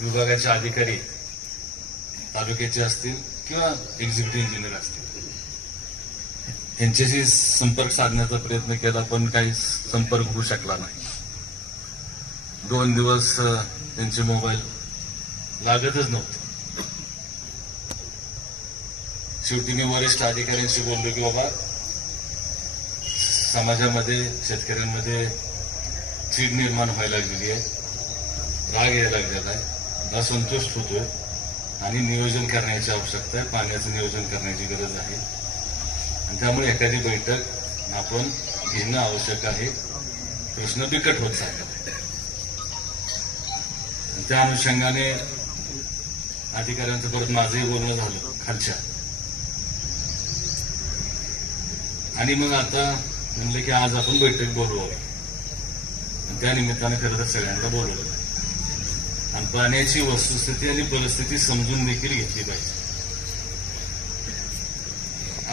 विभागाचे अधिकारी तालुक्याचे असतील किंवा एक्झिक्युटिव्ह इंजिनियर असतील. यांच्याशी संपर्क साधण्याचा प्रयत्न केला पण काही संपर्क होऊ शकला नाही. दोन दिवस त्यांचे मोबाईल लागतच नव्हते. शेवटी मी वरिष्ठ अधिकाऱ्यांशी बोललो की बाबा समाजामध्ये शेतकऱ्यांमध्ये चीड निर्माण व्हायला लागलेली आहे. राग यायला लागलेला आहे. असंतुष्ट होतोय आणि नियोजन करण्याची आवश्यकता आहे पाण्याचं नियोजन करण्याची गरज आहे. आणि त्यामुळे एखादी बैठक आपण घेणं आवश्यक आहे. प्रश्न बिकट होत चालला. आणि त्या अनुषंगाने अधिकाऱ्यांचं परत माझंही बोलणं झालं खालच्या. आणि मग आता म्हणलं की आज आपण बैठक बोलू आणि त्या निमित्तानं खरं तर सगळ्यांना बोलवलं. आणि पाण्याची वस्तुस्थिती आणि परिस्थिती समजून देखील घेतली पाहिजे.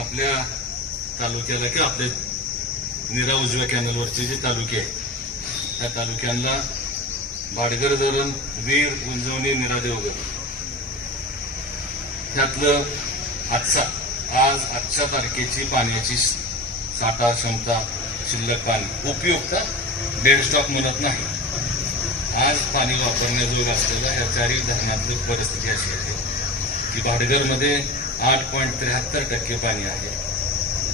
आपल्या तालुक्याला किंवा आपल्या निरा उजव्या कॅनलवरचे जे तालुके आहेत त्या तालुक्यांना बाडगर धरण वीर गुंजवणी निरा देवगर त्यातलं आजचा आज आजच्या तारखेची पाण्याची साठा क्षमता शिल्लक पाणी उपयुक्त डेड स्टॉक म्हणत नाही. आज पाणी वापरण्याजोग असलेल्या या चारही धरणातली परिस्थिती अशी आहे की भाडघरमध्ये आठ पॉईंट त्र्याहत्तर टक्के पाणी आहे.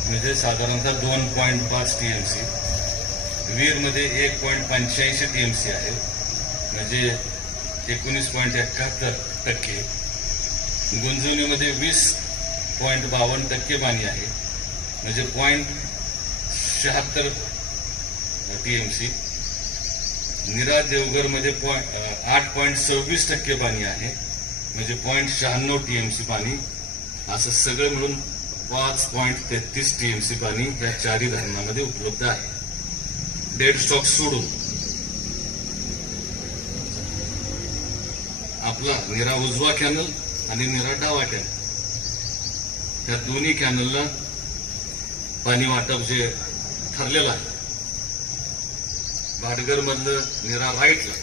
म्हणजे साधारणतः दोन पॉईंट पाच टी एम सी वीरमध्ये एक पॉईंट पंच्याऐंशी टी एम सी आहे. म्हणजे एकोणीस पॉईंट एकाहत्तर टक्के. गुंजवणीमध्ये वीस पॉईंट बावन्न टक्के पाणी आहे. म्हणजे पॉईंट शहात्तर टी एम सी निरा देवघरमध्ये पॉईंट आठ पॉईंट सव्वीस टक्के पाणी आहे. म्हणजे पॉईंट शहाण्णव टी एम सी पाणी. असं सगळं मिळून पाच पॉईंट तेहतीस टी एम सी पाणी या चारही धरणामध्ये उपलब्ध आहे. डेड स्टॉक सोडून. आपला निरा उजवा कॅनल आणि निरा डावा कॅनल त्या दोन्ही कॅनलला पाणी वाटप जे ठरलेलं आहे. भाटघरमधलं निरा राईटला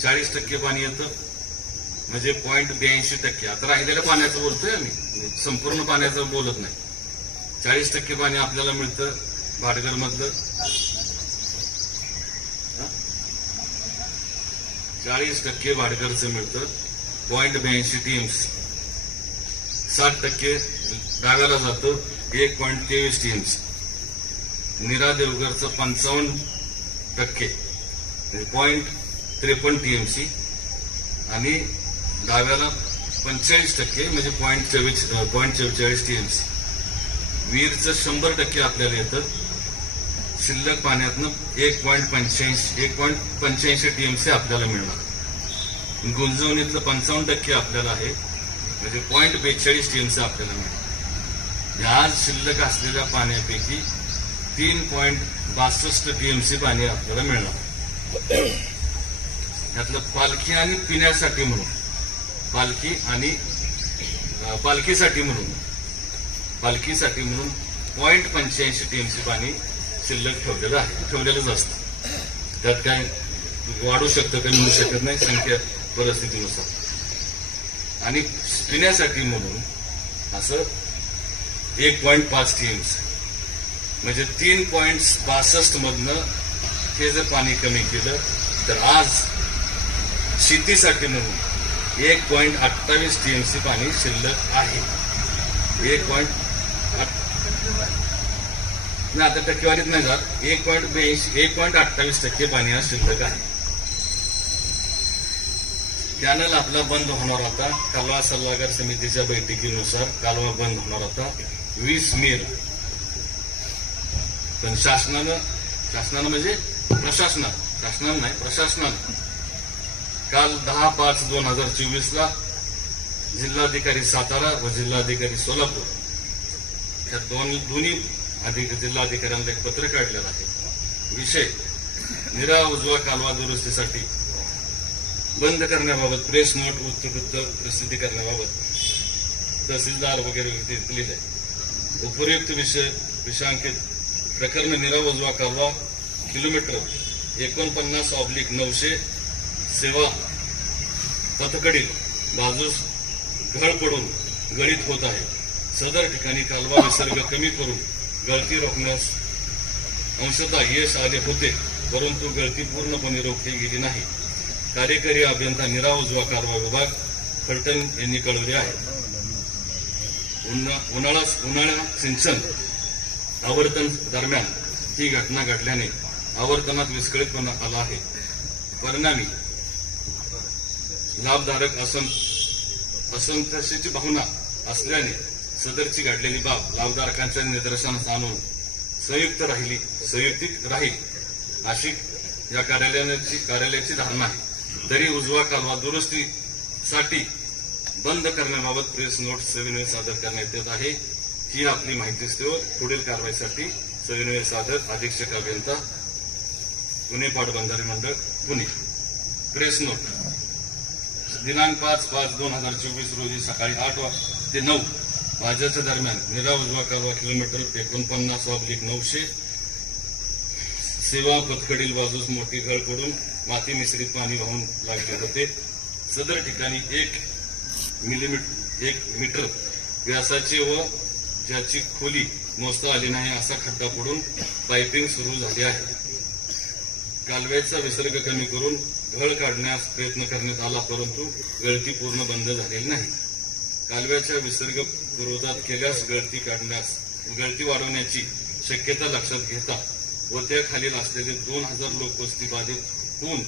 चाळीस टक्के पाणी येतं. म्हणजे पॉईंट ब्याऐंशी टक्के. आता राहिलेल्या पाण्याचं बोलतोय आम्ही. संपूर्ण पाण्याचं बोलत नाही. चाळीस टक्के पाणी आपल्याला मिळतं भाटघरमधलं. चाळीस टक्के भाटघरचं मिळतं. पॉईंट ब्याऐंशी टीम्स साठ टक्के डाव्याला जातं. एक पॉईंट तेवीस टीम्स निरा देवघरचं पंचावन्न टक्के. म्हणजे पॉईंट त्रेपन्न टी एम सी आणि डाव्याला पंचेचाळीस टक्के म्हणजे पॉईंट चव्वेच पॉईंट चव्वेचाळीस सी वीरचं शंभर टक्के आपल्याला येतं. शिल्लक पाण्यातनं एक पॉईंट पंच्याऐंशी एक पॉईंट पंच्याऐंशी टी एम सी आपल्याला मिळणार. गुंजवणीतलं पंचावन्न टक्के आपल्याला आहे. म्हणजे पॉईंट बेचाळीस टी एम सी आपल्याला मिळणार. ह्या शिल्लक असलेल्या पाण्यापैकी तीन पॉईंट बासष्ट टीएमसी पाणी आपल्याला मिळणार. यातलं पालखी आणि पिण्यासाठी म्हणून पालखी आणि पालखीसाठी म्हणून पालखीसाठी म्हणून पॉईंट पंच्याऐंशी टीएमसी पाणी शिल्लक ठेवलेलं आहे ठेवलेलंच असतं. त्यात काय वाढू शकतं काही मिळू शकत नाही संख्या परिस्थितीनुसार. आणि पिण्यासाठी म्हणून असं एक पॉईंट पाच टीएमसी म्हणजे तीन पॉईंट बासष्ट मधनं हे जर पाणी कमी केलं तर आज शेतीसाठी म्हणून एक पॉईंट अठ्ठावीस टीएमसी पाणी शिल्लक आहे. एक पॉईंट नाही आता टक्केवारीत नाही जात. एक पॉईंट ब्याऐंशी एक पॉईंट अठ्ठावीस टक्के पाणी आज शिल्लक आहे. कॅनल आपला बंद होणार होता. कालवा सल्लागार समितीच्या बैठकीनुसार कालवा बंद होणार होता. वीस मे पण शासनानं शासनानं म्हणजे प्रशासनानं शासनानं नाही प्रशासनानं. काल दहा पाच दोन हजार चोवीस ला जिल्हाधिकारी सातारा व जिल्हाधिकारी सोलापूर या दोन दोन्ही अधिक जिल्हाधिकाऱ्यांना एक पत्र काढलेलं आहे. विषय निरा उजवा कालवा दुरुस्तीसाठी बंद करण्याबाबत प्रेस नोट वृत्तवृत्त प्रसिद्धी करण्याबाबत तहसीलदार वगैरे लिहिले आहे उपयुक्त विषय विषयांकित प्रकरण निराव उजवा कालवा किलोमीटर एकोणपन्नास ऑब्लिक नऊशे सेवा पथकडील बाजूस घळ पडून गळीत होत आहे. सदर ठिकाणी कालवा विसर्ग कमी करून गळती रोखण्यास अंशतः यश आले होते परंतु गळती पूर्णपणे रोखली गेली नाही. कार्यकारी अभियंता निराव उजवा कारवा विभाग फलटण यांनी कळवले आहे. उन्हा- उन्हाळा उन्हाळा सिंचन आवर्तन दरम्यान ही घटना घडल्याने आवर्तनात विस्कळीतपणा आला आहे. परिणामी लाभधारक असं असंतोषाची भावना असल्याने सदरची घडलेली बाब लाभधारकांच्या निदर्शनास आणून संयुक्त राहिली संयुक्तिक राहील अशी या कार्यालयाची कार्यालयाची धारणा आहे. तरी उजवा कालवा दुरुस्तीसाठी बंद करण्याबाबत प्रेस नोट सविनय सादर करण्यात येत आहे. ही आपली माहिती असते पुढील कारवाईसाठी सविनय साधक अधीक्षक अभियंता पुणे पाटबंधारे मंडळ पुणे. Press note. दिनांक पाच पाच दोन हजार चोवीस रोजी सकाळी आठ वा ते नऊ. भाज्याच्या दरम्यान निरा उजवा कारवा किलोमीटर एकोणपन्नास ऑब्लिक नऊशे. सेवा पथकडील बाजूस मोठी घळ पडून माती मिश्रित पाणी वाहून लागले होते. सदर ठिकाणी एक मिलीमीटर एक मीटर व्यासाचे व ज्याची खोली मोजता आली नाही असा खड्डा पडून पायपिंग सुरू झाली आहे. कालव्याचा विसर्ग कमी करून घळ काढण्यास प्रयत्न करण्यात आला परंतु गळती पूर्ण बंद झालेली नाही. कालव्याच्या विसर्ग विरोधात केल्यास गळती काढण्यास गळती वाढवण्याची शक्यता लक्षात घेता व त्याखालील असलेले दोन हजार लोक वस्ती बाधित होऊन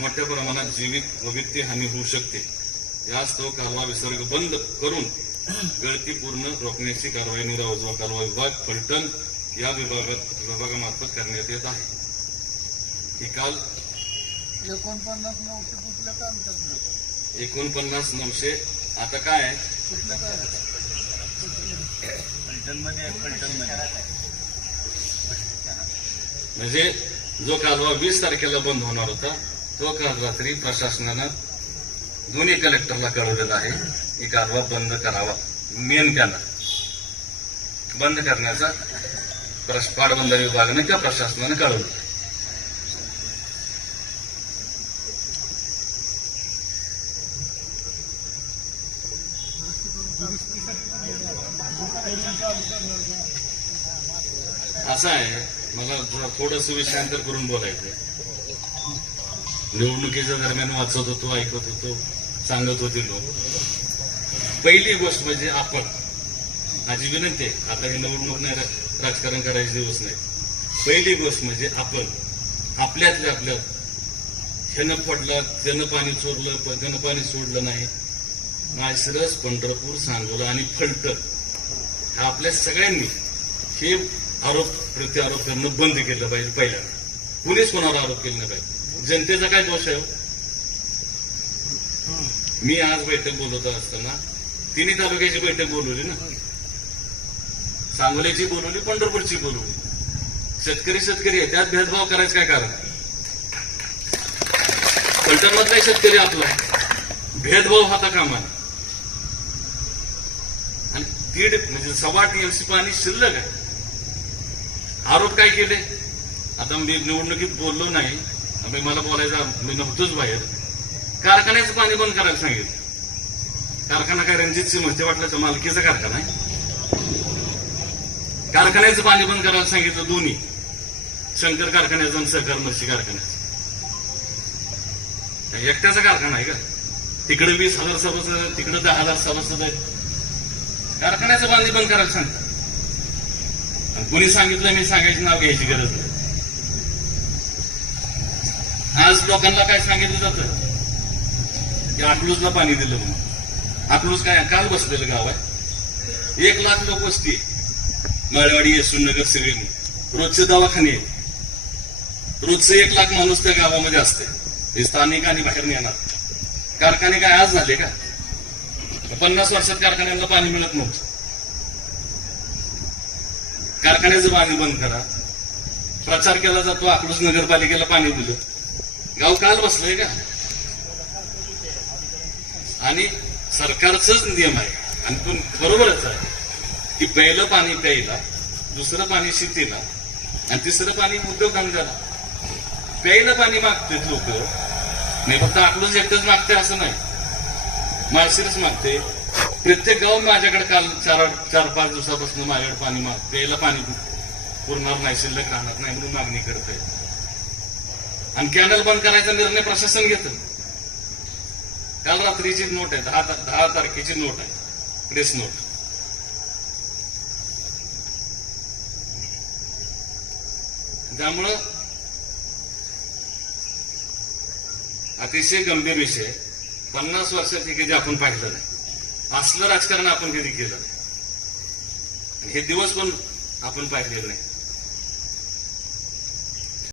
मोठ्या प्रमाणात जीवित व वित्तीय हानी होऊ शकते. यास्तव कालवा विसर्ग बंद करून गळती पूर्ण रोखण्याची कारवाई निरा उजवा कालवा विभाग फलटण या विभागात विभागामार्फत करण्यात येत आहे. ही काल एकोणपन्नास नऊशे कुठल्या काम करणार एकोणपन्नास नऊशे आता काय आहे? काय म्हणजे जो कालवा वीस तारखेला बंद होणार होता तो काल रात्री प्रशासनानं दोन्ही कलेक्टरला कळवलेलं आहे. की कारवा बंद करावा. मेन त्यानं बंद करण्याचा प्रश- पाटबंधारे विभागाने किंवा प्रशासनाने कळवलं. असं आहे. मला थोडं थोडस विषयांतर करून बोलायचं निवडणुकीच्या दरम्यान वाचत होतो ऐकत होतो. सांगत होते लोक. पहिली गोष्ट म्हणजे आपण माझी विनंती आहे आता हे निवडणूक नाही राजकारण करायचे दिवस नाही. पहिली गोष्ट म्हणजे आपण आपल्यातल्या आपल्यात ह्यानं पडलं त्यानं पाणी सोडलं प- त्यानं पाणी सोडलं नाही. माळशिरस पंढरपूर सांगोला आणि फलटण हा आपल्या सगळ्यांनी हे आरोप प्रत्यारोप करणं बंद केलं पाहिजे पहिल्यांदा. कुणीच कोणावर आरोप केले नाही पाहिजे. जनतेचा काय दोष आहे हो? मी आज बैठक बोलवत असताना तिन्ही तालुक्याची बैठक बोलवली ना. सांगोल्याची बोलवली पंढरपूरची बोलवली. शेतकरी शेतकरी आहे त्यात भेदभाव करायचं काय कारण? फलटणमधला शेतकरी आपला भेदभाव होता कामा आणि दीड म्हणजे सव्वा टीएमसी पाणी शिल्लक आहे. आरोप काय केले? आता मी निवडणुकीत बोललो नाही. मला बोलायचं मी नव्हतोच बाहेर. कारखान्याचं पाणी बंद करायला सांगितलं. कारखाना काय रणजित सिंह म्हणते तर मालकीचा कारखाना आहे? कारखान्याचं पाणी बंद करायला सांगितलं दोन्ही. शंकर कारखान्याचं आणि सहकार मच्छी कारखान्याचं. एकट्याचा कारखाना आहे का? तिकडे वीस हजार सभासद आहेत तिकडे दहा हजार सभासद आहेत. कारखान्याचं पाणी बंद करायला सांगतात. कुणी सांगितलं मी सांगायचं नाव घ्यायची गरज नाही. आज लोकांना काय सांगितलं जातं? की अकलूजला पाणी दिलं म्हणून. अकलूज काय काल बसलेलं गाव आहे. एक लाख लोक वस्ती माळवाडी येसूननगर सगळे रोजचे दवाखाने रोजचे रोजचं एक लाख माणूस त्या गावामध्ये असते हे स्थानिक आणि बाहेर येणार कारखाने काय आज झाले का? पन्नास वर्षात कारखान्यांना पाणी मिळत नव्हतं. कारखान्याचं पाणी बंद करा. प्रचार केला जातो. अकलूज नगरपालिकेला पाणी दिलं. गाव काल बसलंय का? आणि सरकारचाच नियम आहे. आणि पण बरोबरच आहे. की पहिलं पाणी प्यायला दुसरं पाणी शेतीला आणि तिसरं पाणी उद्योगधंद्याला प्यायला पाणी मागतात लोक नाही फक्त आपलंच एकटंच मागते असं नाही. माळशीरच मागते. प्रत्येक गाव माझ्याकडे काल चार चार पाच दिवसापासून माझ्याकडे पाणी माग प्यायला पाणी पुरणार नाही शिल्लक राहणार नाही म्हणून मागणी करत आहे आणि कॅनल बंद करायचा निर्णय प्रशासन घेतं. काल रात्रीची नोट आहे दहा दहा तारखेची नोट आहे प्रेस नोट त्यामुळं अतिशय गंभीर विषय पन्नास वर्षात हे कधी आपण पाहिलं नाही. असलं राजकारण आपण कधी केलं नाही. हे दिवस पण आपण पाहिलेलं नाही.